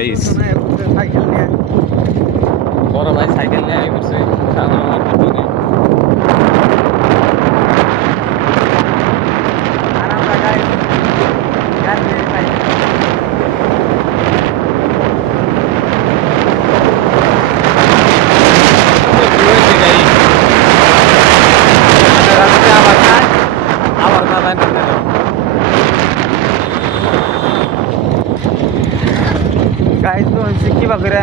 Guys, cycle নিয়ে বড় ভাই সাইকেল নিয়ে আগে করছে আমার ভিতরে। আর আমরা গাড়ি নিয়ে খাই। আবার দাদা গাড়ি তো কিবা করে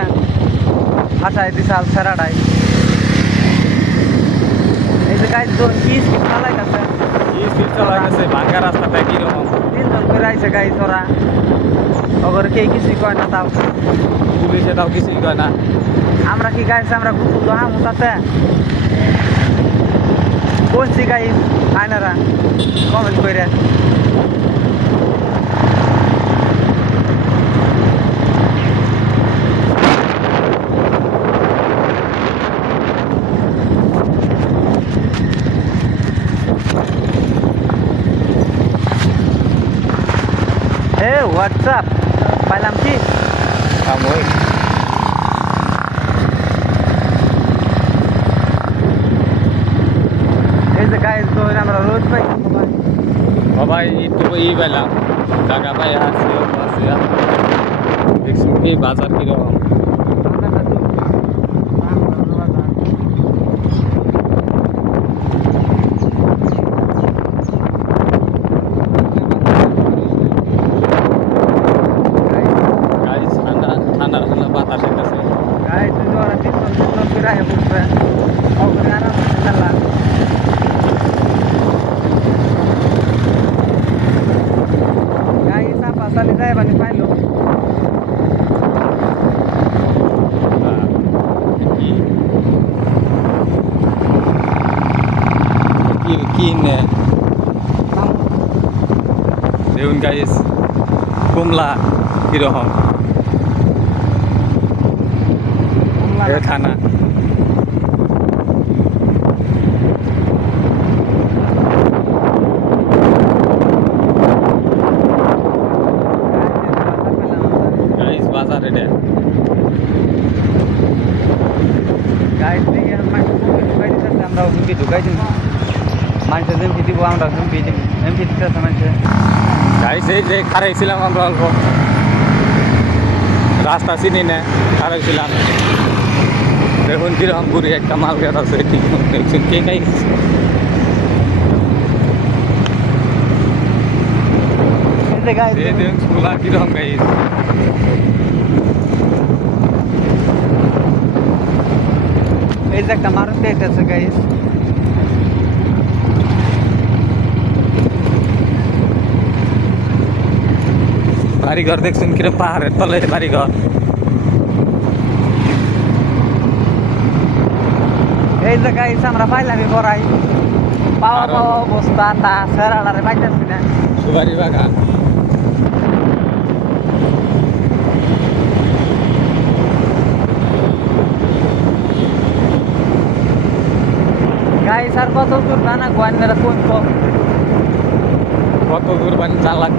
ফাটাই দিছে আলসারাটাই। এই যে গাড়ি তো কি চালাইতেছে, ভাঙ্গা রাস্তাটা কিরকম, তিনজন করে আইছে গাড়ি চড়া, ওগর কে কিছুই কয় না। তাও পুলিশে তাও কিছুই কয় না। আমরা কি গাইছে, আমরা কুকুর তো হামু তাতে বলছি গাই আয়নারা কমেন্ট করে। এ হোয়াটসঅ্যাপ পাইলাম কি ওই এই যে গাই তো আমরা রোজ পাই সবাই একটু পেলাম জায়গা পাই আসছে দেখছি কি বাজার কিরকম। ঠান্ডা ঠান্ডা ঠান্ডা বাতাসের কাছে গাই তো ওরা তিনজন করে আগে বসবে ওখানে আরাম খেলা। গাই চাপা চালি যায় মানে পাইলো কি নে দেখুন গাইস কমলা কিরকম থানা। গাইস বাজার এটা গাই থেকে ঢুকাই দিতেছে, আমরা হুমকি ঢুকাই দিব মানুষের এমপি দিব, আমরা হুমকি দিব এমপি দিতেছে মানুষের। গাইস এই যে খারাইছিলাম আমরা অল্প রাস্তা চিনি না, খারাইছিলাম দেখুন কিরকম ঘুরি একটা মাল গাছ আছে ঠিক দেখছেন কে গাইস। এই যে গাই দেখুন স্কুলা কিরকম গাইস। এই যে একটা মারুতি আইতেছে গাইস। বাড়িঘর দেখছেন কিরকম পাহাড়ের তলে বাড়িঘর। এই যে গাইস আমরা পাইলামই পড়াই পাওয়া আরো- পাওয়া অবস্থা তা সেরালারে পাইতেছি না। সুপারি বাগান গাইস আর কত দূর না না গোয়ান্দারা কোন কত দূর মানে 4 লাখ